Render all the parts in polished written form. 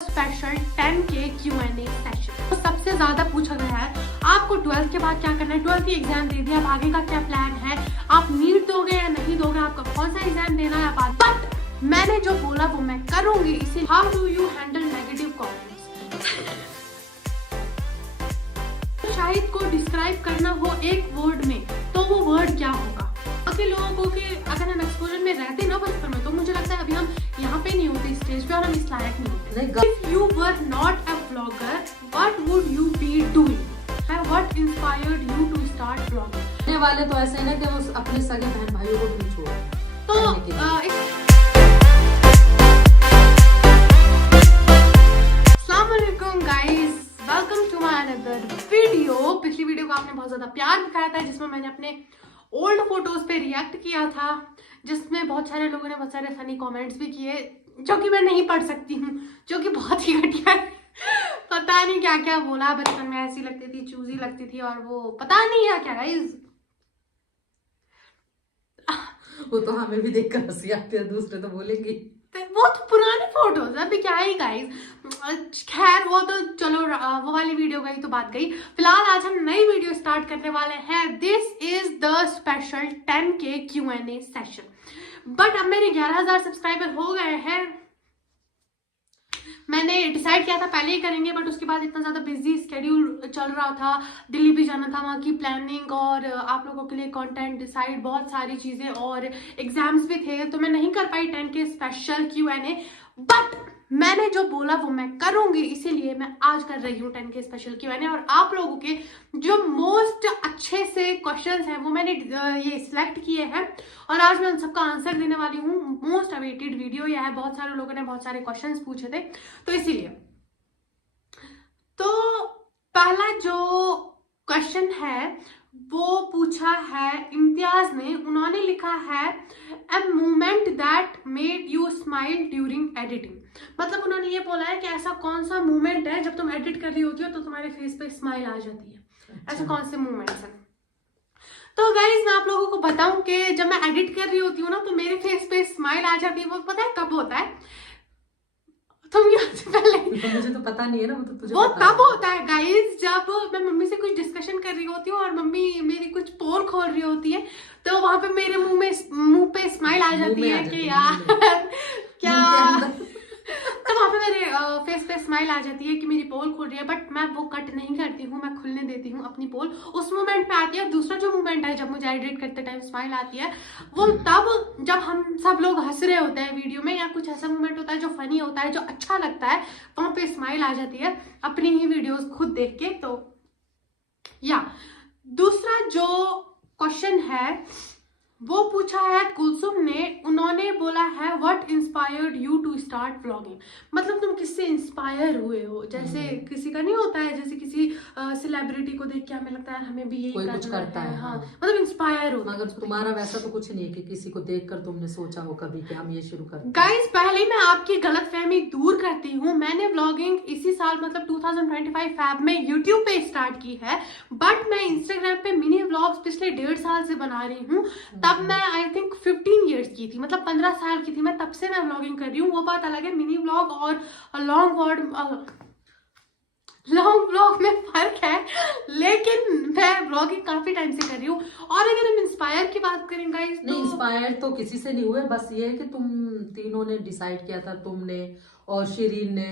Special 10K Q&A session. तो सबसे ज्यादा पूछा गया है आपको 12th के बाद क्या करना है, 12th की एग्जाम दे दिया, अब आगे का क्या प्लान है, आप नीट दोगे या नहीं दोगे, आपका कौन सा एग्जाम देना है आप। बट मैंने जो बोला वो मैं करूंगी। इसी how do you handle negative comments. Shahid को डिस्क्राइब करना हो एक वर्ड में तो वो वर्ड क्या होगा। बाकी लोगों को कि अगर हम एक्सपोजर में रहते ना बचपन में तो मुझे लगता है अभी हम यहाँ पे नहीं होते स्टेज पे और हम इस लायक नहीं होते। If you were not a vlogger, what would you be doing? What inspired you to start vlogging? करने वाले तो ऐसे ना कि वो अपने सगे बहन भाइयों को भी छोड़ तो अस्सलाम वालेकुम guys, welcome to my another video. पिछली वीडियो को आपने बहुत ज्यादा प्यार दिखाया था जिसमें मैंने अपने ओल्ड फोटोज पे रिएक्ट किया था, जिसमें बहुत सारे लोगों ने बहुत सारे फनी कमेंट्स भी किए जो कि मैं नहीं पढ़ सकती हूँ, जो कि बहुत ही घटिया है। पता नहीं क्या क्या बोला, बचपन में ऐसी लगती थी, चूजी लगती थी और वो पता नहीं है क्या गाइस। वो तो हमें भी देखकर हंसी आती है, दूसरे तो बोलेंगे वो तो पुराने फोटोज है, अभी क्या ही गाइस। खैर वो तो चलो वो वाली वीडियो गई तो बात गई। फिलहाल आज हम नई वीडियो स्टार्ट करने वाले हैं। This is the special 10K Q&A session. But अब मेरे 11,000 सब्सक्राइबर हो गए हैं। मैंने डिसाइड किया था पहले ही करेंगे, बट उसके बाद इतना ज़्यादा बिजी स्केड्यूल चल रहा था, दिल्ली भी जाना था, वहाँ की प्लानिंग और आप लोगों के लिए कंटेंट डिसाइड, बहुत सारी चीज़ें और एग्जाम्स भी थे, तो मैं नहीं कर पाई 10K स्पेशल Q&A। बट मैंने जो बोला वो मैं करूंगी, इसीलिए मैं आज कर रही हूँ 10K स्पेशल Q&A। और आप लोगों के जो मोस्ट अच्छे से क्वेश्चंस हैं वो मैंने ये सिलेक्ट किए हैं और आज मैं उन सबका आंसर देने वाली हूँ। मोस्ट अवेटेड वीडियो यह है, बहुत सारे लोगों ने बहुत सारे क्वेश्चंस पूछे थे तो इसीलिए। तो पहला जो क्वेश्चन है वो पूछा है इम्तियाज ने। उन्होंने लिखा है a moment that made you smile during editing. मतलब उन्होंने ये बोला है कि ऐसा कौन सा मोमेंट है जब तुम एडिट कर रही होती हो तो तुम्हारे फेस पे स्माइल आ जाती है। ऐसे कौन से मोमेंट्स हैं। तो गाइज मैं आप लोगों को बताऊं कि जब मैं एडिट कर रही होती हूँ ना तो मेरे फेस पे स्माइल आ जाती है। वो पता है कब होता है? तुम पहले मुझे तो पता नहीं है ना, वो तो तुझे वो पता तब होता है गाइस जब मैं मम्मी से कुछ डिस्कशन कर रही होती हूँ और मम्मी मेरी कुछ पोर खोल रही होती है तो वहां पे मेरे मुंह पे स्माइल आ जाती है कि यार क्या। तो वहाँ पे मेरे फेस पे स्माइल आ जाती है कि मेरी पोल खुल रही है, बट मैं वो कट नहीं करती हूँ, मैं खुलने देती हूँ अपनी पोल। उस मोमेंट पे आती है। और दूसरा जो मोमेंट है जब मुझे एडिट करते टाइम स्माइल आती है वो तब जब हम सब लोग हंस रहे होते हैं वीडियो में, या कुछ ऐसा मोमेंट होता है जो फनी होता है, जो अच्छा लगता है, वहाँ पे स्माइल आ जाती है अपनी ही वीडियोस खुद देख के। तो या दूसरा जो क्वेश्चन है वो पूछा है कुलसुम ने। उन्होंने बोला है what inspired you to start vlogging. मतलब तुम किससे इंस्पायर हुए हो? जैसे किसी का नहीं होता है, जैसे किसी सेलिब्रिटी को देख के हमें लगता है हमें भी यही करना है। हाँ, मतलब इंस्पायर हो। मगर तुम्हारा वैसा तो कुछ नहीं है कि किसी को देखकर तुमने सोचा हो कभी कि हम ये शुरू करते। गाइस पहले मैं आपकी गलतफहमी दूर करती हूँ। मैंने व्लॉगिंग इसी साल मतलब 2025 फैब में यूट्यूब पे स्टार्ट की है, बट मैं इंस्टाग्राम पे मिनी व्लॉग्स पिछले 1.5 साल से बना रही हूँ। तब मैं आई थिंक 15 ईयर्स की थी, मतलब 15 साल की थी मैं, तब से मैं व्लॉगिंग कर रही हूँ। वो बात अलग है, मिनी व्लॉग और लॉन्ग व्लॉग में फर्क है, लेकिन मैं व्लॉगिंग काफी टाइम से कर रही हूँ। और अगर हम इंस्पायर की बात करें गाइस, नहीं इंस्पायर तो किसी से नहीं हुए, बस ये है कि तुम तीनों ने डिसाइड किया था, तुमने और शिरीन ने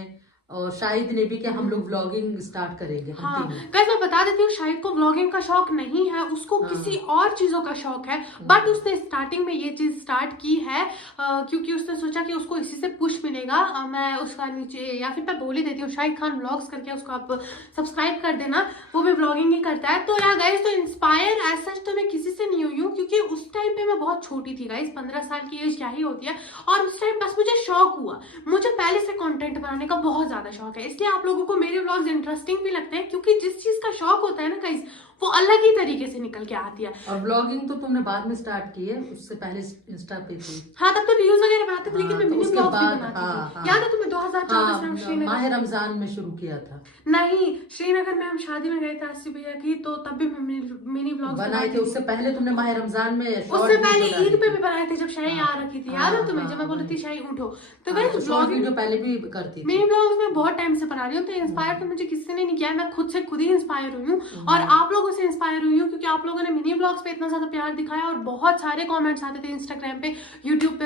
और शाहिद ने भी कि हम लोग व्लॉगिंग स्टार्ट करेंगे। हाँ गाइस मैं बता देती हूँ, शाहिद को व्लॉगिंग का शौक नहीं है, उसको किसी और चीजों का शौक है। बट उसने स्टार्टिंग में ये चीज स्टार्ट की है क्योंकि उसने सोचा कि उसको इसी से पुश मिलेगा। मैं उसका नीचे या फिर मैं बोल ही देती हूँ, शाहिद खान व्लॉग्स करके उसको आप सब्सक्राइब कर देना, वो भी व्लॉगिंग ही करता है। तो यार गाइस तो इंस्पायर एज सच तो मैं किसी से नहीं हुई हूँ, क्योंकि उस टाइम पे मैं बहुत छोटी थी गाइस, 15 साल की एज क्या ही होती है। और उस टाइम बस मुझे शौक हुआ, मुझे पहले से कंटेंट बनाने का बहुत ज्यादा शौक है, इसलिए आप लोगों को मेरे व्लॉग्स इंटरेस्टिंग भी लगते हैं, क्योंकि जिस चीज का शौक होता है ना गाइस वो अलग ही तरीके से निकल के आती है। और व्लॉगिंग तो तुमने बाद में स्टार्ट की है, उससे पहले इंस्टा पे थी। हाँ तब तो रील्स वगैरह बनाते थे, लेकिन मैं मिनी व्लॉग भी बनाती थी। याद है तुम्हें 2014 में हम श्रीनगर माह रमजान में शुरू किया था। नहीं, श्रीनगर में हम शादी में गए थे आसिफ भैया की, तो तब भी मिनी व्लॉग्स बनाए थे। उससे पहले तुमने माह रमजान में, उससे पहले ईद पे भी बनाए थे जब शाही आ रखी थी। याद है तुम्हें जब मैं बोल रही थी शाही उठो? तो गाइस व्लॉगिंग वीडियो पहले भी करती थी। मिनी व्लॉग्स में मैं बहुत टाइम से बना रही हूँ, तो इंस्पायर तो मुझे किसी ने नहीं किया है, मैं खुद से खुद ही इंस्पायर हुई हूँ और आप लोगों से इंस्पायर हुई हूँ, क्योंकि आप लोगों ने मिनी ब्लॉग्स पे इतना ज्यादा प्यार दिखाया और बहुत सारे कमेंट्स आते थे इंस्टाग्राम पे, यूट्यूब पे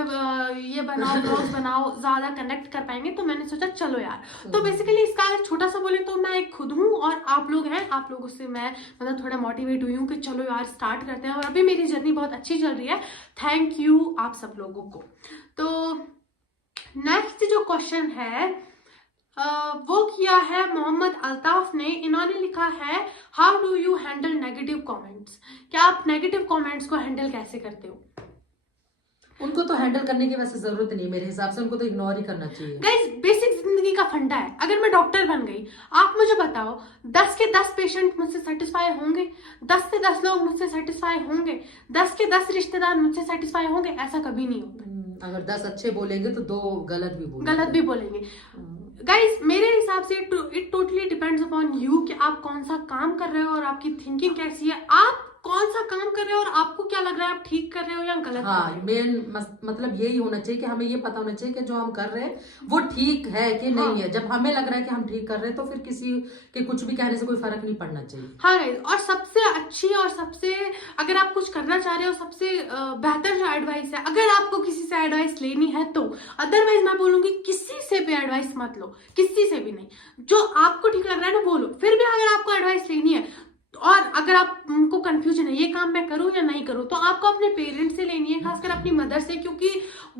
ये बनाओ ब्लॉग्स बनाओ, ज्यादा कनेक्ट कर पाएंगे, तो मैंने सोचा चलो यार। तो बेसिकली इसका अगर छोटा सा बोले तो मैं एक खुद हूँ और आप लोग हैं, आप लोगों से मैं मतलब थोड़ा मोटिवेट हुई हूँ कि चलो यार स्टार्ट करते हैं, और अभी मेरी जर्नी बहुत अच्छी चल रही है, थैंक यू आप सब लोगों को। तो नेक्स्ट जो क्वेश्चन है वो किया है मोहम्मद अल्ताफ ने, इन्होंने लिखा है how do you handle negative comments, क्या आप नेगेटिव कमेंट्स को हैंडल कैसे करते हो? उनको तो हैंडल करने की वैसे जरूरत नहीं, मेरे हिसाब से उनको तो इग्नोर ही करना चाहिए। गाइस बेसिक जिंदगी का फंडा है, अगर मैं डॉक्टर बन गई, आप मुझे बताओ 10 के 10 पेशेंट मुझसे सेटिस्फाई होंगे, 10 से 10 लोग मुझसे सेटिस्फाई होंगे, 10 के 10 रिश्तेदार मुझसे सेटिस्फाई होंगे? ऐसा कभी नहीं होता। अगर 10 अच्छे बोलेंगे तो 2 गलत भी बोलेंगे। गाइस मेरे हिसाब से it totally depends upon you कि आप कौन सा काम कर रहे हो और आपकी थिंकिंग कैसी है, आप कौन सा काम कर रहे हो और आपको क्या लग रहा है आप ठीक कर रहे हो या गलत। हाँ, मेन मतलब यही होना चाहिए कि हमें ये पता होना चाहिए कि जो हम कर रहे हैं वो ठीक है कि नहीं है। जब हमें लग रहा है कि हम ठीक कर रहे हैं तो फिर किसी के कुछ भी कहने से कोई फर्क नहीं पड़ना चाहिए। हाँ गाइस, और सबसे अच्छी और सबसे अगर आप कुछ करना चाह रहे हो सबसे बेहतर जो एडवाइस है, अगर आपको किसी से एडवाइस लेनी है तो, अदरवाइज मैं बोलूंगी किसी से भी एडवाइस मत लो, किसी से भी नहीं, जो आपको ठीक लग रहा है ना वो लो। फिर भी अगर आपको एडवाइस लेनी है और अगर आपको कंफ्यूजन है ये काम मैं करूं या नहीं करूं, तो आपको अपने पेरेंट्स से लेनी है, खासकर अपनी मदर से, क्योंकि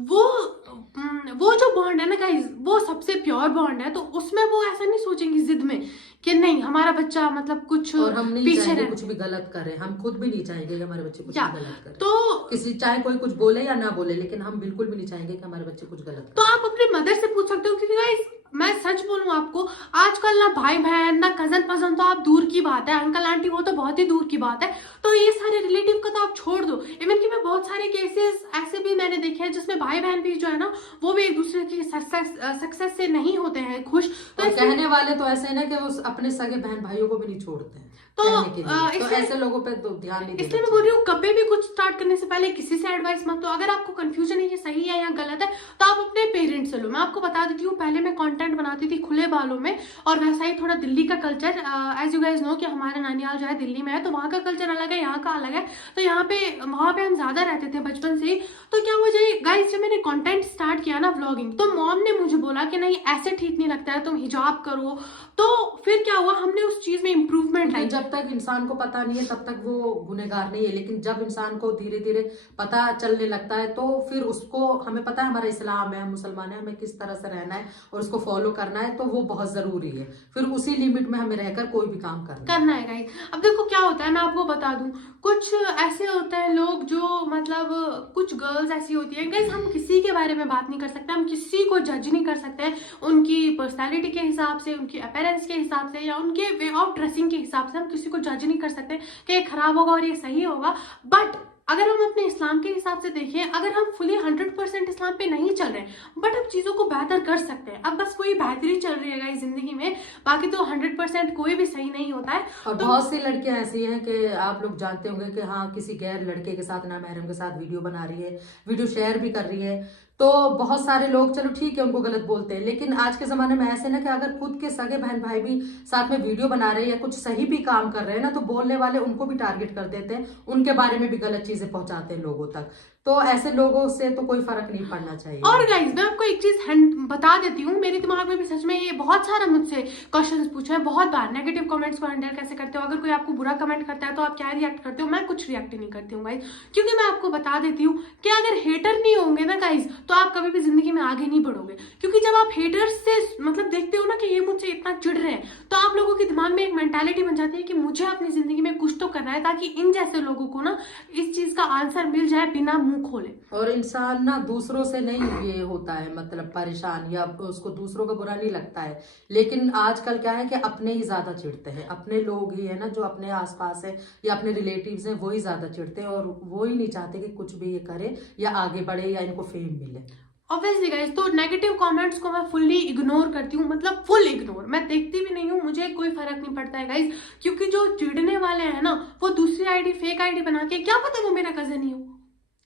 वो जो बॉन्ड है ना गाइस वो सबसे प्योर बॉन्ड है, तो उसमें वो ऐसा नहीं सोचेंगी जिद में कि नहीं हमारा बच्चा मतलब कुछ और हम नहीं पीछे चाहेंगे कुछ भी गलत करे, हम खुद भी नहीं चाहेंगे कि हमारे बच्चे कुछ भी गलत करे। तो किसी चाहे कोई कुछ बोले या ना बोले, लेकिन हम बिल्कुल भी नहीं चाहेंगे कि हमारे बच्चे कुछ गलत तो आप अपने मदर से पूछ सकते हो, क्योंकि गाइस मैं सच बोलूं आपको, आजकल ना भाई बहन ना कजन पसंद तो आप दूर की बात है, अंकल आंटी वो तो बहुत ही दूर की बात है, तो ये सारे रिलेटिव का तो आप छोड़ दो। इवन कि मैं बहुत सारे केसेस ऐसे भी मैंने देखे हैं जिसमें भाई बहन भी जो है ना वो भी एक दूसरे की सक्सेस से नहीं होते हैं खुश। तो कहने वाले तो ऐसे है ना कि वो अपने सगे बहन भाइयों को भी नहीं छोड़ते हैं, तो ऐसे लोगों पे तो ध्यान नहीं देना। इसलिए मैं बोल रही हूँ कभी भी कुछ स्टार्ट करने से पहले किसी से एडवाइस मत लो। अगर आपको कंफ्यूजन है ये सही है या गलत है तो आप अपने पेरेंट्स से लो। मैं आपको बता देती हूँ, पहले मैं कंटेंट बनाती थी खुले बालों में, और वैसा ही थोड़ा दिल्ली का culture, as you guys know कि हमारा नानियाल जो है दिल्ली में है, तो वहाँ का कल्चर अलग है, यहाँ का अलग है, तो वहाँ पे हम ज्यादा रहते थे बचपन से ही। तो क्या हुआ गाइज, जब मैंने कंटेंट स्टार्ट किया ना व्लॉगिंग, तो मॉम ने मुझे बोला कि नहीं ऐसे ठीक नहीं लगता है, तुम हिजाब करो। तो फिर क्या हुआ, हमने उस चीज में इम्प्रूवमेंट लाई। जब तक इंसान को पता नहीं है तब तक वो गुनहगार नहीं है, लेकिन जब इंसान को धीरे धीरे पता चलने लगता है तो फिर उसको, हमें पता है हमारा इस्लाम है, हम मुसलमान है, हमें किस तरह से रहना है और उसको फॉलो करना है, तो वो बहुत जरूरी है। फिर उसी लिमिट में हमें रहकर कोई भी काम करना है गाइस। अब देखो क्या होता है, मैं आपको बता दूं, कुछ ऐसे होते हैं लोग जो मतलब कुछ गर्ल्स ऐसी होती हैं गाइस, हम किसी के बारे में बात नहीं कर सकते, हम किसी को जज नहीं कर सकते उनकी पर्सनालिटी के हिसाब से, उनकी अपीयरेंस के हिसाब से या उनके वे ऑफ ड्रेसिंग के हिसाब से। हम किसी को जज नहीं कर सकते कि ये खराब होगा और ये सही होगा। बट अगर हम अपने इस्लाम के हिसाब से देखें, अगर हम फुली 100% इस्लाम पे नहीं चल रहे बट हम चीजों को बेहतर कर सकते हैं, अब बस वही बेहतरी चल रही है गाइस जिंदगी में, बाकी तो 100% कोई भी सही नहीं होता है। और तो बहुत सी लड़कियां ऐसी हैं कि आप लोग जानते होंगे कि हाँ किसी गैर लड़के के साथ, ना महरम के साथ वीडियो बना रही है, वीडियो शेयर भी कर रही है, तो बहुत सारे लोग चलो ठीक है उनको गलत बोलते हैं, लेकिन आज के जमाने में ऐसे ना कि अगर खुद के सगे बहन भाई भी साथ में वीडियो बना रहे हैं या कुछ सही भी काम कर रहे हैं ना, तो बोलने वाले उनको भी टारगेट कर देते हैं, उनके बारे में भी गलत चीजें पहुंचाते हैं लोगों तक। तो ऐसे लोगों से तो कोई फर्क नहीं पड़ना चाहिए। और गाइस मैं आपको एक चीज बता देती हूँ, मेरे दिमाग में भी सच में ये बहुत सारा मुझसे क्वेश्चंस पूछा है बहुत बार, नेगेटिव कमेंट्स को हैंडल कैसे करते हो, अगर कोई आपको बुरा कमेंट करता है तो आप क्या रिएक्ट करते हो। मैं कुछ रिएक्ट नहीं करती हूँ गाइस, क्योंकि मैं आपको बता देती हूँ कि अगर हेटर नहीं होंगे ना गाइस तो आप कभी भी जिंदगी में आगे नहीं बढ़ोगे। क्योंकि जब आप हेटर्स से मतलब देखते हो ना कि ये मुझसे इतना चिढ़ रहे हैं, तो आप लोगों के दिमाग में एक मेंटालिटी बन जाती है कि मुझे अपनी जिंदगी में कुछ तो करना है, ताकि इन जैसे लोगों को ना इस चीज का आंसर मिल जाए बिना मुंह खोले। और इंसान ना दूसरों से नहीं ये होता है मतलब परेशान, या उसको दूसरों का बुरा नहीं लगता है, लेकिन आजकल क्या है कि अपने ही ज्यादा चिढ़ते हैं, अपने लोग ही है ना जो अपने आसपास है या अपने रिलेटिव्स हैं वही ज्यादा चिढ़ते हैं, और वो ही नहीं चाहते कि कुछ भी ये करे या आगे बढ़े या इनको फेम मिले। ऑब्वियसली गाइस, तो नेगेटिव कमेंट्स को मैं फुल्ली इग्नोर करती हूँ, मतलब फुल इग्नोर, मैं देखती भी नहीं हूँ, मुझे कोई फर्क नहीं पड़ता है गाइस। क्योंकि जो चिढ़ने वाले हैं ना वो दूसरी आईडी फेक आईडी बना के, क्या पता वो मेरा कजन ही हो,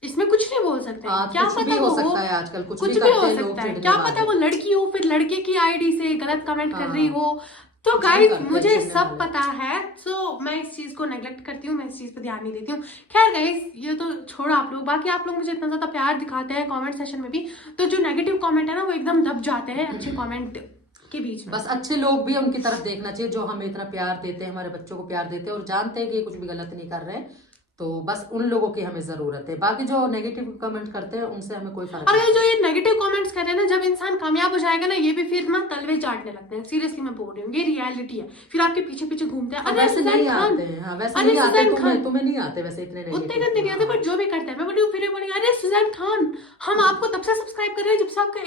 इसमें कुछ नहीं बोल सकते, क्या कुछ पता भी हो वो सकता है आजकल, कुछ भी हो करते हैं लोग सकता है, चिढ़ने क्या वाले। पता वो लड़की हो फिर लड़के की आईडी से गलत कमेंट कर रही हाँ, हो। तो कुछ भी गाइस करते हैं मुझे चिढ़ने सब वाले। पता है, सो मैं इस चीज को नेग्लेक्ट करती हूँ, मैं इस चीज पे ध्यान नहीं देती हूँ। खैर गाइस ये तो छोड़ो आप लोग, बाकी आप लोग मुझे इतना ज्यादा प्यार दिखाते हैं कमेंट सेशन में भी, तो जो नेगेटिव कमेंट है ना वो एकदम दब जाते हैं अच्छे कमेंट के बीच में। बस अच्छे लोग भी उनकी तरफ देखना चाहिए, जो हमें इतना प्यार देते हैं, हमारे बच्चों को प्यार देते हैं और जानते हैं कि ये कुछ भी गलत नहीं कर रहे हैं, तो बस उन लोगों की हमें जरूरत है। बाकी जो नेगेटिव कमेंट करते हैं उनसे हमें कोई फर्क और नहीं। ये जो ये नेगेटिव कमेंट्स कर रहे हैं ना, जब इंसान कामयाब हो जाएगा ना ये भी फिर ना तलवे चाटने लगते हैं, सीरियसली मैं बोल रही हूँ, ये रियलिटी है। फिर आपके पीछे पीछे घूमते हैं, अरे वैसे सुजैन नहीं खान, आते हैं, हाँ वैसे अरे नहीं आते, सुजैन खान, तुम्हें नहीं आते वैसे इतने उतने नेगेटिव। गंदे नहीं आते, बट जो भी करते हैं मैं बोली हूँ, फिर ये बोलेंगे अरे सुजैन खान हम आपको तब से सब्सक्राइब कर रहे हैं जब से आपका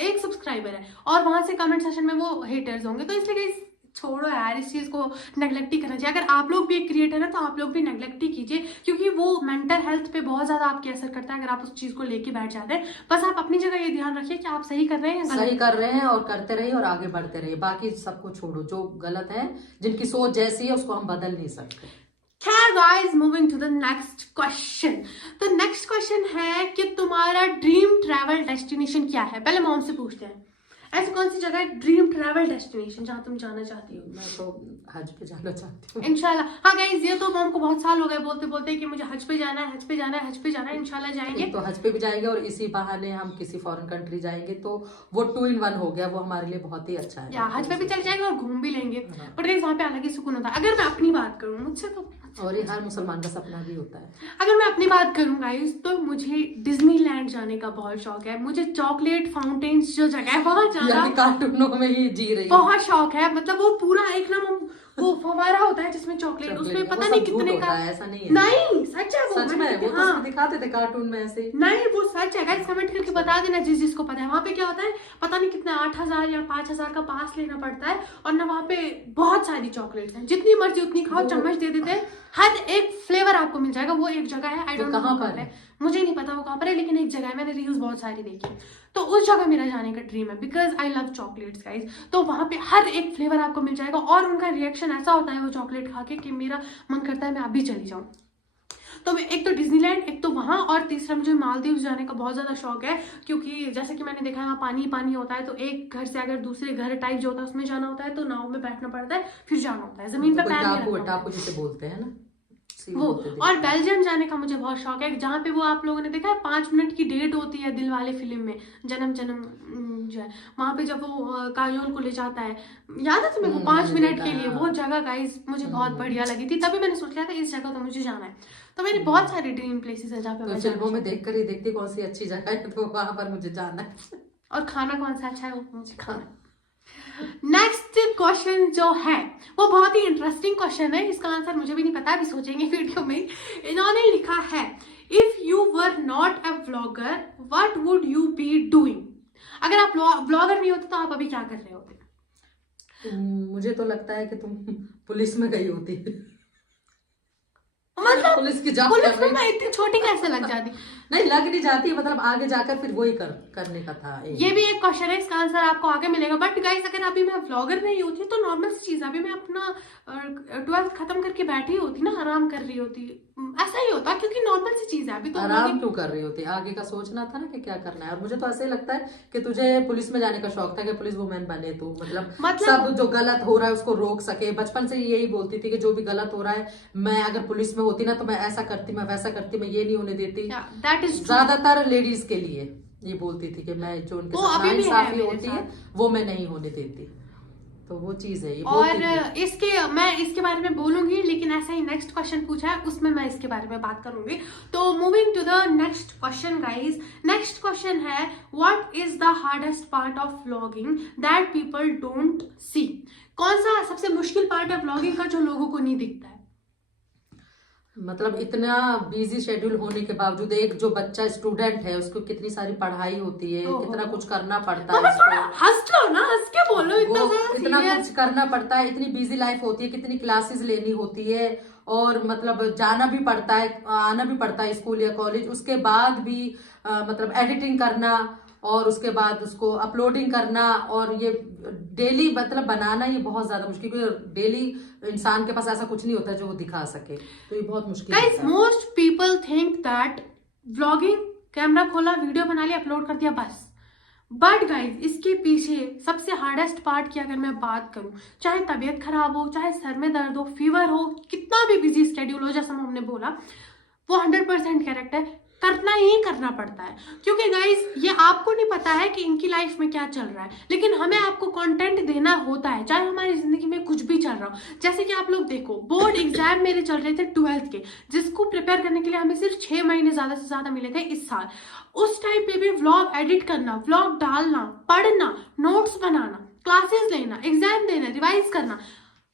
एक सब्सक्राइबर है, और वहां से कमेंट सेशन में वो हेटर्स होंगे। तो इसलिए guys, छोड़ो यार, इस चीज को नेग्लेक्ट ही करना चाहिए। अगर आप लोग भी एक क्रिएटर है तो आप लोग भी नेग्लेक्ट ही कीजिए, क्योंकि वो मेंटल हेल्थ पे बहुत ज्यादा आपके असर करता है अगर आप उस चीज को लेके बैठ जाते हैं। बस आप अपनी जगह ये ध्यान रखिए कि आप सही कर रहे हैं या गलत सही कर रहे हैं और करते रहिए और आगे बढ़ते रहिए, बाकी सबको छोड़ो, जो गलत है जिनकी सोच जैसी है उसको हम बदल नहीं सकते। खैर guys, moving to the next question. तो नेक्स्ट क्वेश्चन है कि तुम्हारा ड्रीम ट्रैवल डेस्टिनेशन क्या है। पहले मॉम से पूछते हैं, ऐसी कौन सी जगह है ड्रीम ट्रैवल डेस्टिनेशन जहाँ तुम जाना चाहती हो। मैं तो हज पे जाना चाहती हूँ इंशाल्लाह। हाँ गाइस, ये तो मॉम को बहुत साल हो गए बोलते बोलते कि मुझे हज पे जाना है, हज पे जाना है, हज पे जाना है। इंशाल्लाह जाएंगे। तो हज पे भी जाएंगे और इसी बहाने हम किसी फॉरेन कंट्री जाएंगे, तो वो 2 in 1 हो गया, वो हमारे लिए बहुत ही अच्छा है। या हज पे भी चले जाएंगे और घूम भी लेंगे, बट गाइस वहाँ पे अलग ही सुकून होता है। अगर मैं अपनी बात करूँ, मुझसे तो और ये हर मुसलमान का सपना भी होता है। अगर मैं अपनी बात करूँ गाइस, तो मुझे डिज्नीलैंड जाने का बहुत शौक है। मुझे चॉकलेट फाउंटेन्स जो जगह है वहां जाना कार्टूनों में ही जी रही बहुत शौक है। मतलब वो पूरा एक ना वो फवारा होता है जिसमें चॉकलेट, उसमें पता नहीं कितने का, ऐसा नहीं है। नहीं सच है वो, सच में वो हाँ तो दिखाते थे कार्टून में ऐसे। नहीं वो सच है गाइस, कमेंट करके बता देना जिसको पता है। वहां पे क्या होता है पता नहीं कितना 8,000 या 5,000 का पास लेना पड़ता है, और ना वहाँ पे बहुत सारी चॉकलेट्स हैं, जितनी मर्जी उतनी खाओ, चम्मच दे देते हैं, हर एक फ्लेवर आपको मिल जाएगा। वो एक जगह है, आई डोंट नो कहाँ पर है, मुझे नहीं पता वो कहाँ पर है, लेकिन एक जगह है, मैंने रील्स बहुत सारी देखी। तो उस जगह मेरा जाने का ड्रीम है, because I love chocolates guys. तो वहां पे हर एक फ्लेवर आपको मिल जाएगा, और उनका रिएक्शन ऐसा होता है वो चॉकलेट खा के कि मेरा मन करता है मैं अभी चली जाऊँ। तो मैं एक तो डिज्नीलैंड, एक तो वहाँ, और तीसरा मुझे मालदीव जाने का बहुत ज्यादा शौक है, क्योंकि जैसे कि मैंने देखा है वहाँ पानी पानी होता है, तो एक घर से अगर दूसरे घर टाइप जो होता है उसमें जाना होता है, तो नाव में बैठना पड़ता है, फिर जाना होता है, जमीन पे पैर नहीं रखना होता है। टापू जिसे बोलते हैं ना वो। और बेल्जियम जाने का मुझे बहुत शौक है, जहाँ पे वो आप लोगों ने देखा है 5 मिनट की डेट होती है दिल वाले फिल्म में, जन्म जन्म जो है, वहां पे जब वो काजोल को ले जाता है, याद है तुम्हें वो 5 मिनट के लिए, वो जगह गाइस मुझे बहुत बढ़िया लगी थी, तभी मैंने सोच लिया था इस जगह तो मुझे जाना है। तो मेरी बहुत सारी ड्रीम प्लेसेस है जहाँ पे मैं फिल्मों में देखकर ही देखती कौन सी अच्छी जगह है, तो वहां पर मुझे जाना है। और खाना कौन सा अच्छा है वो मुझे खाना। नेक्स्ट क्वेश्चन जो है वो बहुत ही इंटरेस्टिंग क्वेश्चन है, इसका आंसर मुझे भी नहीं पता, अभी सोचेंगे वीडियो में। इन्होंने लिखा है, if you were not a vlogger what would you be doing. अगर आप व्लॉगर नहीं होते तो आप अभी क्या कर रहे होते। मुझे तो लगता है कि तुम पुलिस में गई होती, मतलब पुलिस की जॉब पुलिस में मैं इतनी छोटी कैसे लग जाती। नहीं लग नहीं जाती, मतलब आगे जाकर फिर वही करने का था। ये भी एक क्वेश्चन है, इसका आंसर आपको आगे मिलेगा। बट गाइस अगर अभी मैं व्लॉगर नहीं होती तो नॉर्मल सी चीज, अभी मैं अपना 12th खत्म करके बैठी होती ना, आराम कर रही होती, ऐसा ही होता, क्योंकि नॉर्मल सी चीज है अभी तो। आराम क्यों कर रही होती, आगे का सोचना था ना कि क्या करना है। और मुझे तो ऐसे ही लगता है कि तुझे पुलिस में जाने का शौक था कि पुलिस वुमेन बने तू, मतलब सब जो गलत हो रहा है उसको रोक सके। बचपन से यही बोलती थी कि जो भी गलत हो रहा है, मैं अगर पुलिस में होती ना तो मैं ऐसा करती, मैं वैसा करती, मैं ये नहीं होने देती। ज्यादातर लेडीज के लिए ये बोलती थी कि मैं जो उनके साथ नाइंसाफी होती है वो मैं नहीं होने देती, तो वो चीज है ये। और मैं इसके बारे में बोलूंगी, लेकिन ऐसा ही नेक्स्ट क्वेश्चन पूछा है उसमें मैं इसके बारे में बात करूंगी। तो moving to the next question guys, next question है, what is the hardest part of vlogging that people don't see. कौन सा सबसे मुश्किल पार्ट है व्लॉगिंग का जो लोगों को नहीं दिखता है। मतलब इतना बिजी शेड्यूल होने के बावजूद एक जो बच्चा स्टूडेंट है उसको कितनी सारी पढ़ाई होती है, कितना कुछ करना पड़ता है, हंस लो ना, हंस के बोलो, इतना कुछ करना पड़ता है, इतनी बिजी लाइफ होती है, कितनी क्लासेस लेनी होती है, और मतलब जाना भी पड़ता है, आना भी पड़ता है स्कूल या कॉलेज, उसके बाद भी मतलब एडिटिंग करना, और उसके बाद उसको अपलोडिंग करना, और ये डेली मतलब बनाना, ये बहुत ज्यादा मुश्किल, क्योंकि डेली इंसान के पास ऐसा कुछ नहीं होता जो वो दिखा सके, तो ये बहुत मुश्किल है। Most people think that vlogging, camera खोला, वीडियो बना लिया, अपलोड कर दिया, बस। बट गाइज इसके पीछे सबसे हार्डेस्ट पार्ट की अगर मैं बात करूं, चाहे तबीयत खराब हो, चाहे सर में दर्द हो, फीवर हो, कितना भी बिजी स्केड्यूल हो, जैसा हमने बोला, वो 100% करेक्ट है, करना ही करना पड़ता है। क्योंकि गाइज ये आपको नहीं पता है कि इनकी लाइफ में क्या चल रहा है, लेकिन हमें आपको कंटेंट देना होता है, चाहे हमारी जिंदगी में कुछ भी चल रहा हो। जैसे कि आप लोग देखो, बोर्ड एग्जाम मेरे चल रहे थे 12th के, जिसको प्रिपेयर करने के लिए हमें सिर्फ 6 महीने ज्यादा से ज्यादा मिले थे इस साल। उस टाइम पे भी व्लॉग एडिट करना, व्लॉग डालना, पढ़ना, नोट्स बनाना, क्लासेस लेना, एग्जाम देना, रिवाइज करना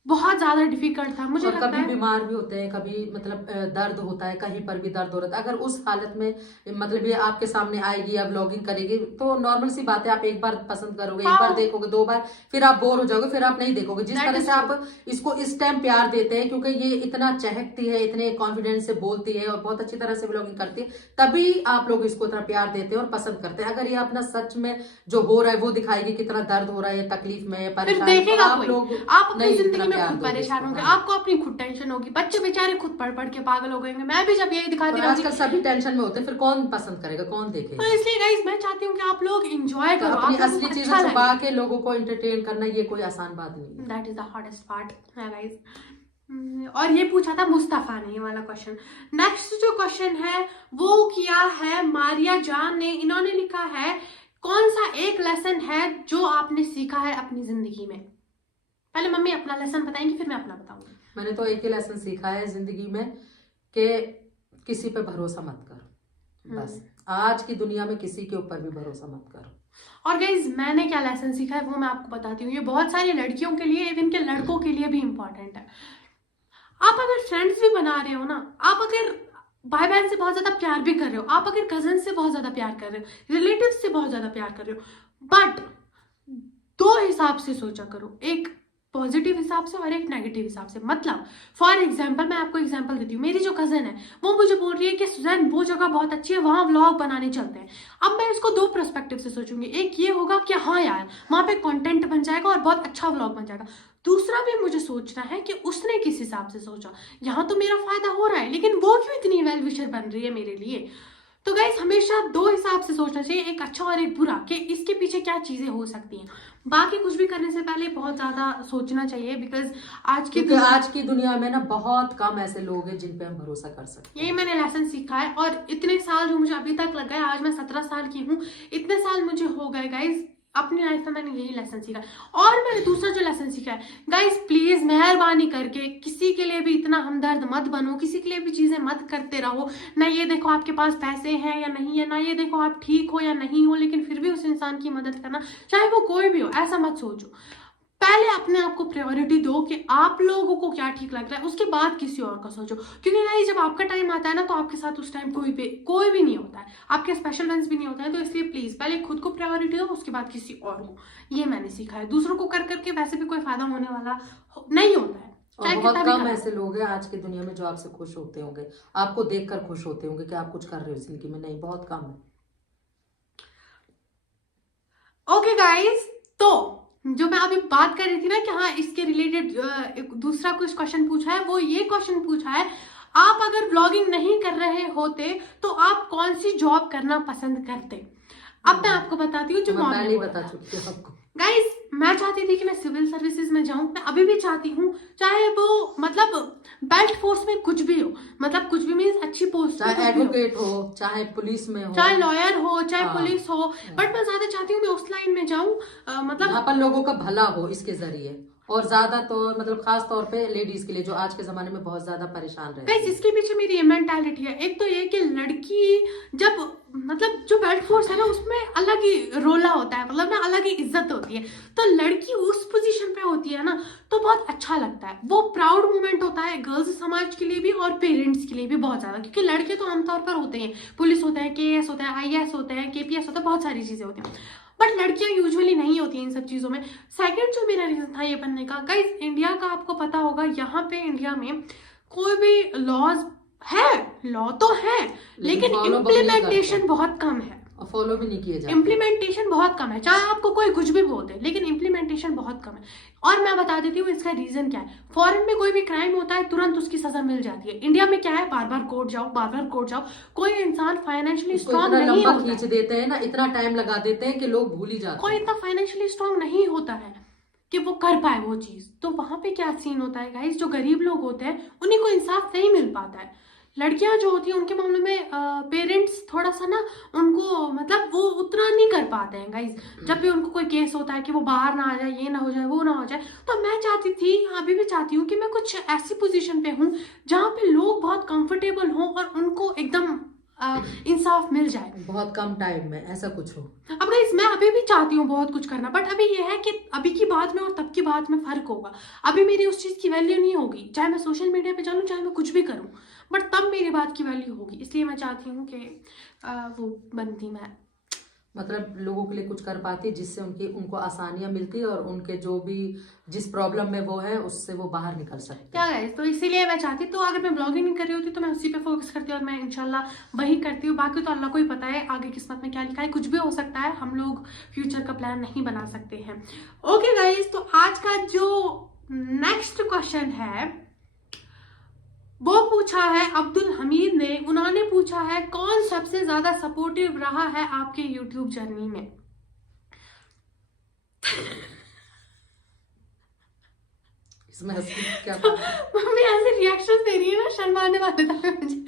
बहुत ज्यादा डिफिकल्ट था। मुझे और लगता कभी है बीमार भी होते हैं, कभी मतलब दर्द होता है, कहीं पर भी दर्द हो रहा है। अगर उस हालत में मतलब ये आपके सामने आएगी या व्लॉगिंग करेगी तो नॉर्मल सी बात है, आप एक बार पसंद करोगे, एक बार देखोगे, 2 बार, फिर आप बोर हो जाओगे, फिर आप नहीं देखोगे। जिस तरह से आप इसको इस टाइम प्यार देते हैं, क्योंकि ये इतना चहकती है, इतने कॉन्फिडेंस से बोलती है और बहुत अच्छी तरह से व्लॉगिंग करती है, तभी आप लोग इसको इतना प्यार देते हैं और पसंद करते हैं। अगर ये अपना सच में जो हो रहा है वो दिखाएगी, कितना दर्द हो रहा है, तकलीफ में, परेशान, तो आप लोग आप अपनी जिंदगी में खुद परेशान होंगे, आपको अपनी खुद टेंशन होगी, बच्चे बेचारे खुद पढ़ पढ़ के पागल हो गए। मैं भी जब यही दिखाती हूँ, आजकल सभी टेंशन में होते हैं, फिर कौन पसंद करेगा, कौन देखेगा? तो इसलिए गाइस मैं चाहती हूँ कि आप लोग एंजॉय करो, अपनी असली चीजें छुपा के लोगों को एंटरटेन करना ये कोई आसान बात नहीं है। That is the hardest part है गाइस। और ये पूछा था मुस्तफा ने, ये वाला क्वेश्चन। नेक्स्ट जो क्वेश्चन है वो किया है मारिया जान ने। इन्होंने लिखा है, कौन सा एक लेसन है जो आपने सीखा है अपनी जिंदगी में? पहले मम्मी अपना लेसन बताएंगी, फिर मैं अपना बताऊंगी। मैंने तो एक ही लेसन सीखा है जिंदगी में कि किसी पे भरोसा मत करो, बस। आज की दुनिया में किसी के ऊपर भी भरोसा मत करो। और गाइज मैंने क्या लेसन सीखा है वो मैं आपको बताती हूँ। ये बहुत सारी लड़कियों के लिए, इवन के लड़कों के लिए भी इंपॉर्टेंट है। आप अगर फ्रेंड्स भी बना रहे हो ना, आप अगर भाई बहन से बहुत ज्यादा प्यार भी कर रहे हो, आप अगर कजन से बहुत ज्यादा प्यार कर रहे हो, रिलेटिव से बहुत ज्यादा प्यार कर रहे हो, बट 2 हिसाब से सोचा करो, एक पॉजिटिव हिसाब से और एक नेगेटिव हिसाब से। मतलब फॉर एग्जाम्पल, मैं आपको एग्जाम्पल देती हूँ। मेरी जो कजन है वो मुझे बोल रही है कि सुजैन वो जगह बहुत अच्छी है, वहां व्लॉग बनाने चलते हैं। अब मैं इसको 2 पर्सपेक्टिव से सोचूंगी। एक ये होगा कि हाँ यार वहां पे कंटेंट बन जाएगा और बहुत अच्छा व्लॉग बन जाएगा। दूसरा भी मुझे सोचना है कि उसने किस हिसाब से सोचा, यहाँ तो मेरा फायदा हो रहा है, लेकिन वो क्यों इतनी वेल विशर बन रही है मेरे लिए। तो गाइस हमेशा 2 हिसाब से सोचना चाहिए, एक अच्छा और एक बुरा, कि इसके पीछे क्या चीजें हो सकती हैं। बाकी कुछ भी करने से पहले बहुत ज्यादा सोचना चाहिए, बिकॉज आज की दुनिया में ना बहुत कम ऐसे लोग हैं जिन पे हम भरोसा कर सकते हैं। यही मैंने लेसन सीखा है। और इतने साल जो मुझे अभी तक लग गए, आज मैं 17 साल की हूँ, इतने साल मुझे हो गए गाइज, अपनी लाइफ में मैंने यही लेसन सीखा। और मैंने दूसरा जो लेसन सीखा है, गाइस प्लीज मेहरबानी करके किसी के लिए भी इतना हमदर्द मत बनो, किसी के लिए भी चीजें मत करते रहो। ना ये देखो आपके पास पैसे हैं या नहीं है, ना ये देखो आप ठीक हो या नहीं हो, लेकिन फिर भी उस इंसान की मदद करना, चाहे वो कोई भी हो, ऐसा मत सोचो। पहले अपने आप को प्रायोरिटी दो कि आप लोगों को क्या ठीक लग रहा है, उसके बाद किसी और का सोचो। क्योंकि गाइस जब आपका टाइम आता है ना, तो आपके साथ उस टाइम कोई भी नहीं होता है, आपके स्पेशल फ्रेंड्स भी नहीं होता है। तो इसलिए प्लीज पहले खुद को प्रायोरिटी दो, उसके बाद किसी और को। ये मैंने सीखा है। दूसरों को कर करके वैसे भी कोई फायदा होने वाला नहीं होता है। और बहुत कम ऐसे लोग हैं आज की दुनिया में जो आपसे खुश होते होंगे, आपको देखकर खुश होते होंगे कि आप कुछ कर रहे हो जिंदगी में। नहीं, बहुत कम है। ओके गाइस, तो जो मैं अभी बात कर रही थी ना कि हाँ इसके रिलेटेड दूसरा कुछ क्वेश्चन पूछा है, वो ये क्वेश्चन पूछा है, आप अगर ब्लॉगिंग नहीं कर रहे होते तो आप कौन सी जॉब करना पसंद करते? अब मैं आपको बताती हूँ जो मैं बता चुकी हूँ आपको। गाइस मैं चाहती थी कि मैं सिविल सर्विसेज में जाऊं, मैं अभी भी चाहती हूँ, चाहे वो मतलब बेल्ट फोर्स में कुछ भी हो, मतलब कुछ भी मीन्स अच्छी पोस्ट, चाहे एडवोकेट हो, चाहे पुलिस में हो, चाहे लॉयर हो, चाहे पुलिस हो, बट मैं ज्यादा चाहती हूँ मैं उस लाइन में जाऊं, मतलब यहाँ पर लोगों का भला हो इसके जरिए। और ज्यादा तो मतलब खास तौर पे लेडीज के लिए जो आज के जमाने में बहुत ज्यादा परेशान रहती है। इसके पीछे मेरी ये मेंटालिटी है। एक तो ये कि लड़की जब मतलब जो बेल्ट फोर्स है ना उसमें अलग ही रोला होता है, मतलब ना अलग ही इज्जत होती है। तो लड़की उस पोजीशन पे होती है ना तो बहुत अच्छा लगता है, वो प्राउड मोमेंट होता है गर्ल्स समाज के लिए भी और पेरेंट्स के लिए भी बहुत ज्यादा। क्योंकि लड़के तो आमतौर पर होते हैं, पुलिस होता है, KS होता है, IAS होते हैं, KPS होता है, बहुत सारी चीजें होती हैं, बट लड़कियां यूजुअली नहीं होती हैं इन सब चीजों में। सेकंड जो मेरा रीजन था ये बनने का, गाइस इंडिया का आपको पता होगा, यहाँ पे इंडिया में कोई भी लॉज है, लॉ तो है लेकिन इम्प्लीमेंटेशन बहुत कम है। और फॉलो भी नहीं किए जाते। इम्प्लीमेंटेशन बहुत कम है, चाहे आपको कोई कुछ भी बोल दे, लेकिन इम्प्लीमेंटेशन बहुत कम है। और मैं बता देती हूँ इसका रीजन क्या है। फॉरेन में कोई भी क्राइम होता है तुरंत उसकी सजा मिल जाती है। इंडिया में क्या है, बार बार कोर्ट जाओ, बार बार कोर्ट जाओ। कोई इंसान फाइनेंशियली स्ट्रॉन्ग नहीं होता, खींच देते हैं ना, इतना टाइम लगा देते हैं कि लोग भूल ही जाते हैं। कोई इतना फाइनेंशियली स्ट्रॉन्ग नहीं होता है कि वो कर पाए वो चीज। तो वहां पे क्या सीन होता है गाइस, जो गरीब लोग होते हैं उन्हीं को इंसाफ नहीं मिल पाता है। लड़कियां जो होती हैं उनके मामले में पेरेंट्स थोड़ा सा ना उनको मतलब वो उतना नहीं कर पाते हैं गाइस। जब भी उनको कोई केस होता है कि वो बाहर ना आ जाए, ये ना हो जाए, वो ना हो जाए। तो मैं चाहती थी, अभी भी चाहती हूँ कि मैं कुछ ऐसी पोजीशन पे हूँ जहाँ पे लोग बहुत कंफर्टेबल हों और उनको एकदम इंसाफ मिल जाए बहुत कम टाइम में, ऐसा कुछ हो। अब गाइस मैं अभी भी चाहती हूँ बहुत कुछ करना, बट अभी ये है कि अभी की बात में और तब की बात में फर्क होगा। अभी मेरी उस चीज की वैल्यू नहीं होगी, चाहे मैं सोशल मीडिया पे चलूँ, चाहे मैं कुछ भी करूँ, बट तब मेरी बात की वैल्यू होगी। इसलिए मैं चाहती हूँ कि वो बनती मैं मतलब लोगों के लिए कुछ कर पाती जिससे उनको आसानियां मिलती और उनके जो भी जिस प्रॉब्लम में वो है उससे वो बाहर निकल सकते क्या गाइस। तो इसीलिए मैं चाहती, तो अगर मैं ब्लॉगिंग नहीं कर रही होती तो मैं उसी पे फोकस करती और मैं इंशाल्लाह वही करती हूँ। बाकी तो अल्लाह को ही पता है आगे किस्मत में क्या लिखा है, कुछ भी हो सकता है, हम लोग फ्यूचर का प्लान नहीं बना सकते हैं। ओके गाइस, तो आज का जो नेक्स्ट क्वेश्चन है वो पूछा है अब्दुल हमीद ने। उन्होंने पूछा है कौन सबसे ज्यादा सपोर्टिव रहा है आपके यूट्यूब जर्नी में। इसमें हंसी क्या बात है? मम्मी ऐसे रिएक्शन दे रही है ना, शर्माने वाले था मुझे,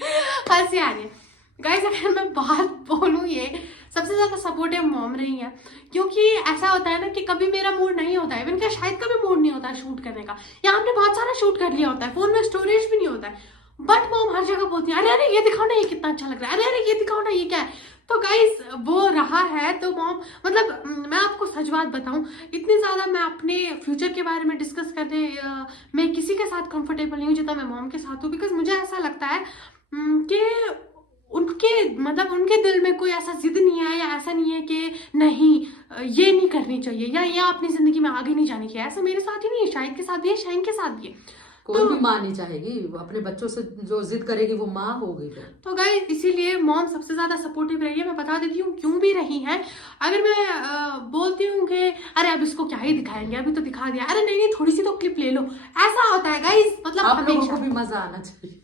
हंसी आ रही है। गाइस अगर मैं बात बोलूँ, ये सबसे ज्यादा सपोर्टिव मॉम रही है, क्योंकि ऐसा होता है ना कि कभी मेरा मूड नहीं होता है, इवन का शायद कभी मूड नहीं होता है शूट करने का, या हमने बहुत सारा शूट कर लिया होता है, फोन में स्टोरेज भी नहीं होता है, बट मॉम हर जगह बोलती है अरे अरे ये दिखाओ ना, ये कितना अच्छा लग रहा है, अरे अरे ये दिखाओ ना, ये क्या है। तो गाइस वो रहा है। तो मॉम मतलब मैं आपको सच बात बताऊं, इतनी ज्यादा मैं अपने फ्यूचर के बारे में डिस्कस करने मैं किसी के साथ कंफर्टेबल नहीं हूँ जितना मैं मॉम के साथ हूँ। बिकॉज मुझे ऐसा लगता है कि उनके मतलब उनके दिल में कोई ऐसा जिद नहीं है, या ऐसा नहीं है कि नहीं ये नहीं करनी चाहिए, या ये अपनी जिंदगी में आगे नहीं जानी चाहिए। ऐसा मेरे साथ ही नहीं है, शाहिद के साथ भी है, शाहीन के साथ भी है। कोई भी माँ नहीं चाहेगी अपने बच्चों से जो जिद करेगी वो माँ होगी। तो गाइस इसीलिए मॉम सबसे ज्यादा सपोर्टिव रही है। मैं बता देती हूँ क्यों भी रही है। अगर मैं बोलती हूँ कि अरे अब इसको क्या ही दिखाएंगे, अभी तो दिखा दिया, अरे नहीं नहीं थोड़ी सी तो क्लिप ले लो, ऐसा होता है गाइस। मतलब आप लोगों को भी मजा आना चाहिए,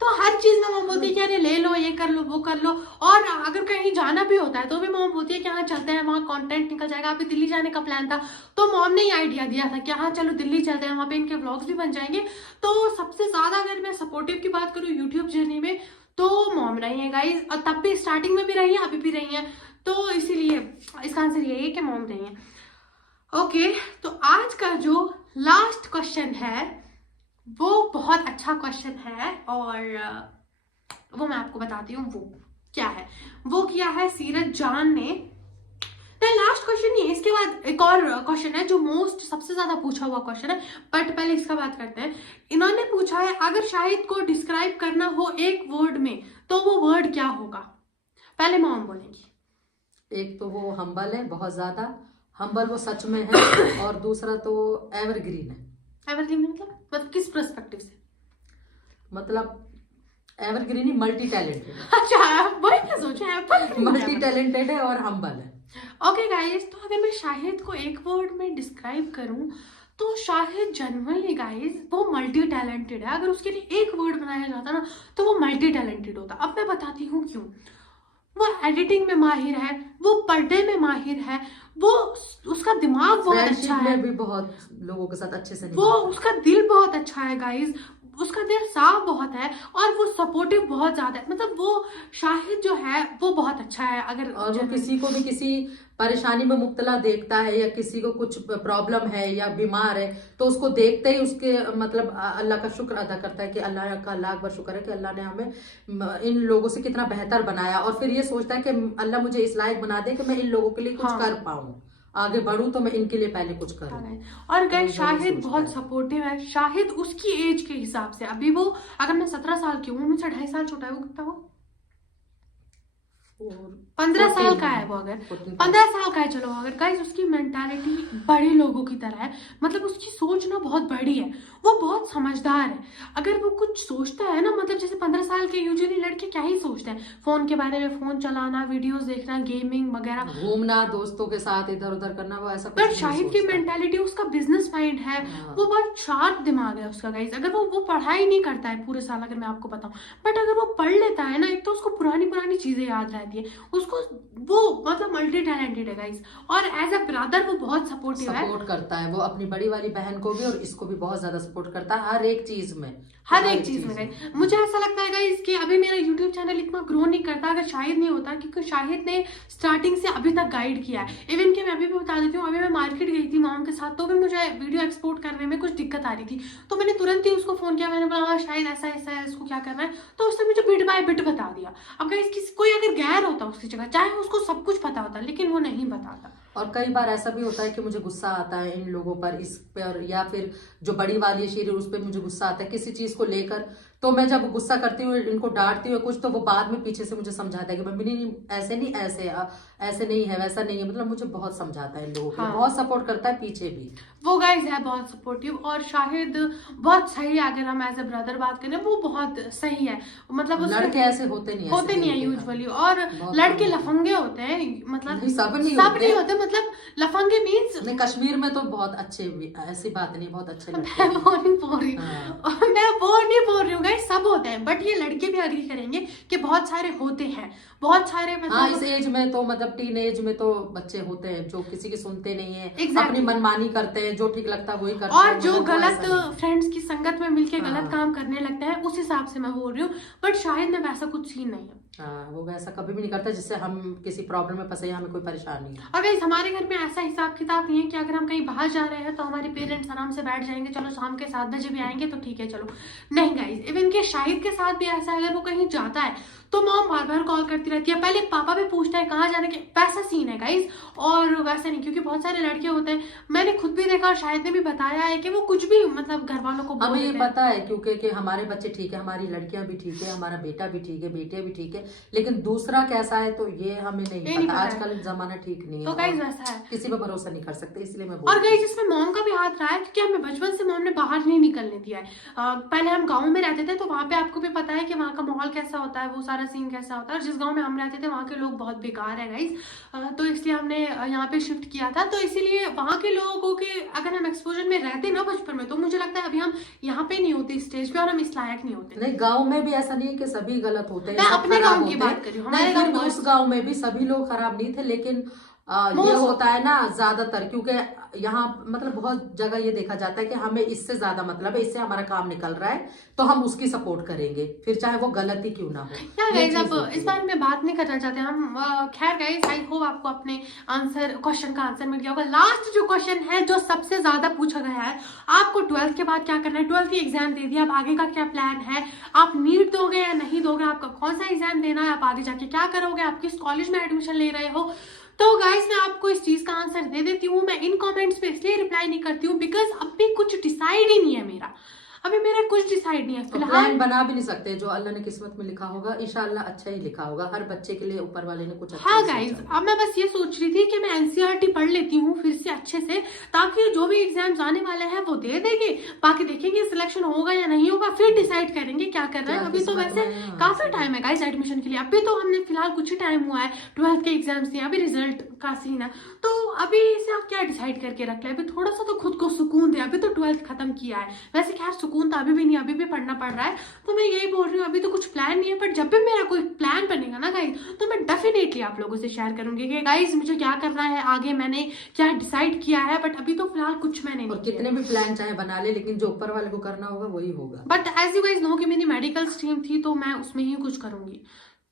तो हर चीज में मॉम बोलती है कि अरे ले लो, ये कर लो, वो कर लो। और अगर कहीं जाना भी होता है तो भी मॉम बोलती है कि हाँ चलते हैं, वहाँ कंटेंट निकल जाएगा। अभी दिल्ली जाने का प्लान था तो मॉम ने ही आइडिया दिया था कि हाँ चलो दिल्ली चलते हैं, वहाँ पे इनके व्लॉग्स भी बन जाएंगे। तो सबसे ज्यादा अगर मैं सपोर्टिव की बात करूँ यूट्यूब जर्नी में तो मॉम रही है गाइज, और तब भी स्टार्टिंग में भी रही है, अभी भी रही है। तो इसीलिए इसका आंसर यही है कि मॉम रही है। ओके, तो आज का जो लास्ट क्वेश्चन है वो बहुत अच्छा क्वेश्चन है, और वो मैं आपको बताती हूँ वो क्या है। वो किया है सीरत जान ने। लास्ट क्वेश्चन नहीं है, इसके बाद एक और क्वेश्चन है जो मोस्ट सबसे ज्यादा पूछा हुआ क्वेश्चन है, बट पहले इसका बात करते हैं। इन्होंने पूछा है अगर शाहिद को डिस्क्राइब करना हो एक वर्ड में तो वो वर्ड क्या होगा। पहले मॉम बोलेंगी। एक तो वो हम्बल है, बहुत ज्यादा हम्बल वो सच में है, और दूसरा तो एवरग्रीन है। एवरग्रीन मतलब किस पर्सपेक्टिव से? मतलब एवरग्रीन ही मल्टी टैलेंटेड है। अच्छा वही क्या सोचा, मल्टी टैलेंटेड है और हम्बल है। ओके गाइस, तो अगर मैं शाहिद को एक वर्ड में डिस्क्राइब करूं तो शाहिद जनरली गाइस वो मल्टी टैलेंटेड है। अगर उसके लिए एक वर्ड बनाया जाता ना तो वो मल्टी टैलेंटेड होता। अब मैं बताती हूँ क्यों। वो एडिटिंग में माहिर है, वो पर्दे में माहिर है, वो उसका दिमाग बहुत अच्छा है, में भी बहुत लोगों के साथ अच्छे से वो उसका दिल बहुत अच्छा है गाइस, उसका दिल साफ बहुत है, और वो सपोर्टिव बहुत ज्यादा है। मतलब वो शाहिद जो है वो बहुत अच्छा है। अगर और वो किसी को भी किसी परेशानी में मुब्तला देखता है या किसी को कुछ प्रॉब्लम है या बीमार है तो उसको देखते ही उसके मतलब अल्लाह का शुक्र अदा करता है कि अल्लाह का लाख बार शुक्र है कि अल्लाह ने हमें इन लोगों से कितना बेहतर बनाया, और फिर ये सोचता है कि अल्लाह मुझे इस लायक बना दे कि मैं इन लोगों के लिए कुछ कर पाऊं, आगे बढ़ूं तो मैं इनके लिए पहले कुछ करूं। और गाइस शाहिद बहुत सपोर्टिव है। शाहिद उसकी एज के हिसाब से, अभी वो अगर मैं 17 साल की हूँ, मुझसे 2.5 साल छोटा है, वो कितना हो 15 साल का है। वो अगर 15 साल का है, चलो अगर गाइस उसकी मेंटालिटी बड़े लोगों की तरह है, मतलब उसकी सोच ना बहुत बड़ी है। वो बहुत समझदार है। अगर वो कुछ सोचता है ना, मतलब जैसे 15 साल के यूजुअली लड़के क्या ही सोचते हैं, फोन के बारे में, फोन चलाना, वीडियोस देखना, गेमिंग वगैरह, घूमना, दोस्तों के साथ इधर उधर करना, वो ऐसा कुछ पर नहीं शाहिद की सोचता। मेंटालिटी, उसका बिजनेस माइंड है, हाँ। वो बहुत शार्प दिमाग है उसका गाइस। अगर वो पढ़ाई नहीं करता है पूरे साल, अगर मैं आपको बताऊं, बट अगर वो पढ़ लेता है ना, एक तो उसको पुरानी पुरानी चीजें याद रहती है उसको, वो मतलब मल्टी टैलेंटेड है गाइस। और एज अ ब्रदर वो बहुत सपोर्टिव है, सपोर्ट करता है, वो अपनी बड़ी वाली बहन को भी और इसको भी बहुत ज्यादा सपोर्ट करता है हर एक चीज में, हर एक चीज में गाइस। मुझे ऐसा लगता है गाइस कि अभी मेरा यूट्यूब चैनल इतना ग्रो नहीं करता अगर शाहिद नहीं होता, क्योंकि शाहिद ने स्टार्टिंग से अभी तक गाइड किया है। इवन कि मैं अभी भी बता देती हूँ, अभी मैं मार्केट गई थी मॉम के साथ, तो भी मुझे वीडियो एक्सपोर्ट करने में कुछ दिक्कत आ रही थी, तो मैंने तुरंत ही उसको फोन किया, मैंने बोला हाँ शायद ऐसा ऐसा है, इसको क्या करना है, तो उसने मुझे बिट बाय बिट बता दिया। अब गाइस किसी कोई अगर गैर होता उसकी जगह, चाहे उसको सब कुछ पता होता, लेकिन वो नहीं बताता। और कई बार ऐसा भी होता है कि मुझे गुस्सा आता है इन लोगों पर, इस पर, या फिर जो बड़ी वाली शेर है उस पर मुझे गुस्सा आता है किसी चीज को लेकर, तो मैं जब गुस्सा करती हूँ, इनको डांटती हूँ कुछ, तो वो बाद में पीछे से मुझे समझाता है कि मम्मी नहीं ऐसे नहीं, ऐसे नहीं है, वैसा नहीं है, मतलब मुझे बहुत समझाता है इन लोगों को। हाँ। बहुत सपोर्ट करता है पीछे भी। वो गाइज है बहुत सपोर्टिव, और शाहिद बहुत सही है। अगर हम एज ए ब्रदर बात करें, वो बहुत सही है, मतलब लड़के ऐसे होते नहीं, होते नहीं है यूजुअली, और लड़के लफंगे होते हैं, मतलब नहीं, सब नहीं होते, मतलब लफंगे मीन्स, नहीं, कश्मीर में तो बहुत अच्छे, ऐसी बात नहीं, बहुत अच्छे लगते मैं हैं। वो नहीं बोल रही हाँ। मैं वो नहीं बोल रही हूँ गाइस, सब होते हैं, बट ये लड़के भी एग्री करेंगे कि बहुत सारे होते हैं, बहुत सारे, हाँ, मतलब इस एज में तो, मतलब टीन एज में तो बच्चे होते हैं जो किसी की सुनते नहीं है, Exactly. अपनी मनमानी करते हैं, जो ठीक लगता है वही करते और हैं, जो मगर वो गलत ऐसा नहीं। फ्रेंड्स की संगत में मिलके हाँ। गलत काम करने लगते हैं, उस हिसाब से मैं बोल रही हूँ, बट शाहिद में वैसा कुछ सीन नहीं है। हाँ, वो ऐसा कभी भी नहीं करता जिससे हम किसी प्रॉब्लम में फंसे या हमें कोई परेशानी है। और गाइस हमारे घर में ऐसा हिसाब किताब नहीं है कि अगर हम कहीं बाहर जा रहे हैं तो हमारे पेरेंट्स आराम से बैठ जाएंगे, चलो शाम के 7 बजे भी आएंगे तो ठीक है चलो, नहीं गाइस। इवन के शाहिद के साथ भी ऐसा है, अगर वो कहीं जाता है तो मॉम बार बार कॉल करती रहती है, पहले पापा भी पूछता है कहाँ जाने के, वैसा सीन है गाइस। और वैसा नहीं, क्योंकि बहुत सारे लड़के होते हैं, मैंने खुद भी देखा और शायद ने भी बताया है कि वो कुछ भी मतलब घर वालों को हमें ये पता है क्योंकि कि हमारे बच्चे ठीक है, हमारी लड़कियां भी ठीक है, हमारा बेटा भी ठीक है, बेटियां भी ठीक है, लेकिन दूसरा कैसा है तो ये हमें नहीं पता। आजकल जमाना ठीक नहीं है, तो गाइस वैसा है, किसी पे भरोसा नहीं कर सकते, इसलिए मैं और गाइस इसमें मॉम का भी हाथ रहा है, क्योंकि हमें बचपन से मॉम ने बाहर नहीं निकलने दिया है। पहले हम गांव में रहते थे, तो वहाँ पे आपको भी पता है कि वहाँ का माहौल कैसा होता है, वो सारा सीन कैसा होता है, और जिस गांव में हम रहते थे वहाँ के लोग बहुत बेकार है गाइस, तो इसलिए हमने यहाँ पे शिफ्ट किया था, तो इसीलिए वहाँ के लोगों के अगर हम एक्सपोजर में रहते ना बचपन में, तो मुझे लगता है अभी हम यहाँ पे नहीं होते स्टेज पे, और हम इस लायक नहीं होते। नहीं, गांव में भी ऐसा नहीं है कि सभी गलत होते हैं, मैं सब अपने खराब गांव की होते हैं। बात कर रही हूँ, नहीं, हमारे फिर उस गांव में भी सभी लोग खराब नहीं थे, लेकिन ये होता है ना ज्यादातर, क्योंकि यहाँ मतलब बहुत जगह ये देखा जाता है कि हमें इससे ज्यादा मतलब है, इससे हमारा काम निकल रहा है तो हम उसकी सपोर्ट करेंगे, फिर चाहे वो गलत ही क्यों ना हो। क्या गाइस, अब इस बारे में बात नहीं करना चाहते हम। खैर गाइस, आई होप आपको अपने क्वेश्चन का आंसर मिल गया होगा। लास्ट जो क्वेश्चन है जो सबसे ज्यादा पूछा गया है, आपको 12th के बाद क्या करना है, 12th की एग्जाम दे दिया, अब आगे का क्या प्लान है, आप नीट दोगे या नहीं दोगे, आपका कौन सा एग्जाम देना है, आप आगे जाके क्या करोगे, आप किस कॉलेज में एडमिशन ले रहे हो। तो गाइस मैं आपको इस चीज का आंसर दे देती हूँ। मैं इन कमेंट्स पे इसलिए रिप्लाई नहीं करती हूँ बिकॉज अभी कुछ डिसाइड ही नहीं है मेरा, अभी मेरा कुछ डिसाइड नहीं है फिलहाल। प्लान बना भी नहीं सकते, जो अल्लाह ने किस्मत में लिखा होगा इंशाल्लाह अच्छा ही लिखा होगा, हर बच्चे के लिए ऊपर वाले ने कुछ अच्छा हाँ ही गाइज, सोचा। अब मैं बस ये सोच रही थी कि मैं एनसीईआरटी पढ़ लेती हूँ फिर से अच्छे से, ताकि जो भी एग्जाम्स आने वाले हैं वो दे देंगे, बाकी देखेंगे सिलेक्शन होगा या नहीं होगा, फिर डिसाइड करेंगे क्या करना है। अभी तो वैसे काफी टाइम है गाइज एडमिशन के लिए, अभी तो हमने फिलहाल कुछ ही टाइम हुआ है, 12th के एग्जाम्स दिए, अभी रिजल्ट का सीन है, तो अभी से आप क्या डिसाइड करके रख ले, अभी थोड़ा सा तो खुद को सुकून दे, अभी तो 12th खत्म किया है, वैसे खैर सुकून तो अभी भी नहीं, अभी भी पढ़ना पड़ रहा है, तो मैं यही बोल रही हूँ अभी तो कुछ प्लान नहीं है, बट जब भी मेरा कोई प्लान बनेगा ना गाइज, तो मैं डेफिनेटली आप लोगों से शेयर करूंगी कि गाइज मुझे क्या करना है आगे, मैंने क्या डिसाइड किया है, बट अभी तो फिलहाल कुछ मैंने नहीं किया। कितने भी प्लान चाहे बना ले, लेकिन जो ऊपर वाले को करना होगा वही होगा। But as you guys know कि मेरी मेडिकल स्ट्रीम थी, तो मैं उसमें ही कुछ करूंगी,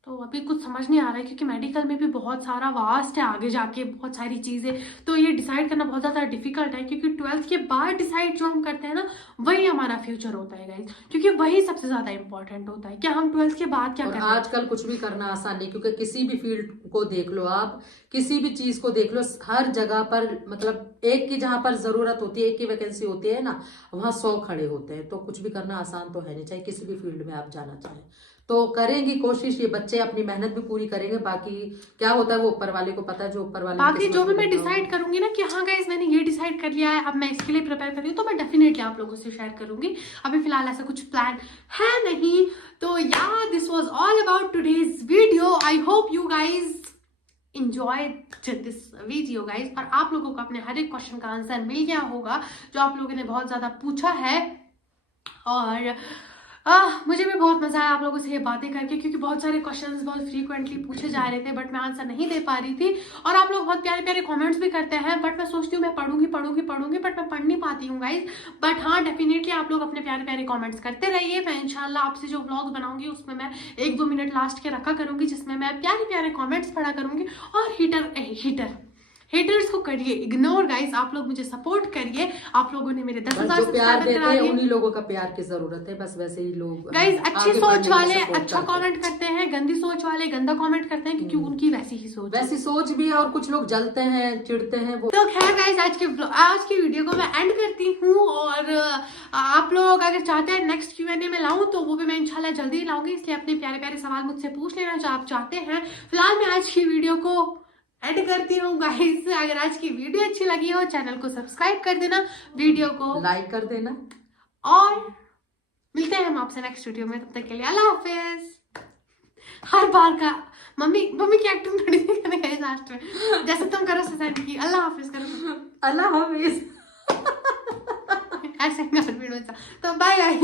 तो अभी कुछ समझ नहीं आ रहा है, क्योंकि मेडिकल में भी बहुत सारा वास्ट है, आगे जाके बहुत सारी चीज़ें, तो ये डिसाइड करना बहुत ज़्यादा डिफिकल्ट है, क्योंकि 12th के बाद डिसाइड जो हम करते हैं ना, वही हमारा फ्यूचर होता है गाइज, क्योंकि वही सबसे ज़्यादा इंपॉर्टेंट होता है कि हम 12th के बाद क्या करें। आजकल कुछ भी करना आसान नहीं, क्योंकि किसी भी फील्ड को देख लो आप, किसी भी चीज को देख लो, हर जगह पर मतलब एक की जहां पर जरूरत होती है, एक की वैकेंसी होती है ना, वहां 100 खड़े होते हैं, तो कुछ भी करना आसान तो है नहीं, चाहे किसी भी फील्ड में आप जाना चाहें। तो करेंगी कोशिश, ये बच्चे अपनी मेहनत भी पूरी करेंगे, बाकी क्या होता है वो ऊपर वाले को पता है, जो ऊपर वाले बाकी जो भी मैं डिसाइड करूंगी ना कि हाँ गाइस मैंने ये डिसाइड कर लिया है, अब मैं इसके लिए प्रिपेयर कर रही हूँ, तो मैं डेफिनेटली आप लोगों से शेयर करूंगी। अभी फिलहाल ऐसा कुछ प्लान है नहीं। तो या this was all about today's video. I hope you guys enjoyed this video guys, और आप लोगों को अपने हर एक क्वेश्चन का आंसर मिल गया होगा जो आप लोगों ने बहुत ज्यादा पूछा है। और मुझे भी बहुत मजा आया आप लोगों से ये बातें करके, क्योंकि बहुत सारे क्वेश्चंस बहुत फ्रीक्वेंटली पूछे जा रहे थे बट मैं आंसर नहीं दे पा रही थी। और आप लोग बहुत प्यारे प्यारे कमेंट्स भी करते हैं, बट मैं सोचती हूँ मैं पढ़ूंगी बट मैं पढ़ नहीं पाती हूँ गाइज। बट हाँ डेफिनेटली आप लोग अपने प्यारे प्यारे कमेंट्स करते रहिए। मैं इंशाल्लाह आपसे जो व्लॉग्स बनाऊंगी उसमें मैं 1-2 मिनट लास्ट के रखा करूंगी, जिसमें मैं प्यारे प्यारे कॉमेंट्स पढ़ा करूंगी। और हेटर्स को करिए इग्नोर गाइस, आप लोग मुझे सपोर्ट करिए। आप लोगों ने मेरे 10,000 प्यार देते हैं, उन्हीं लोगों का प्यार की जरूरत है, बस वैसे ही लोग गाइस अच्छी सोच वाले अच्छा कमेंट करते हैं, गंदी सोच वाले गंदा कमेंट करते हैं, क्योंकि उनकी वैसी सोच भी है। और कुछ लोग जलते हैं, चिढ़ते हैं वो। तो खैर गाइस आज की वीडियो को मैं एंड करती हूँ। और आप लोग अगर चाहते हैं नेक्स्ट Q&A में लाऊं तो वो भी मैं इंशाल्लाह जल्दी लाऊंगी, इसलिए अपने प्यारे प्यारे सवाल मुझसे पूछ लेना जो आप चाहते हैं। फिलहाल मैं आज की वीडियो को एड करती हूँ गाइस। अगर आज की वीडियो अच्छी लगी हो चैनल को सब्सक्राइब कर देना, वीडियो को लाइक कर देना, और मिलते हैं हम आपसे नेक्स्ट वीडियो में। तब तक के लिए अल्लाह हाफिज। हर बार का मम्मी की एक्टिंग थोड़ी सी करने गए लास्ट में, जैसे तुम करो सोसाइटी की अल्लाह हाफिज करो, अल्लाह हाफिज ऐसे कर वीडियो। तो बाय गाइस।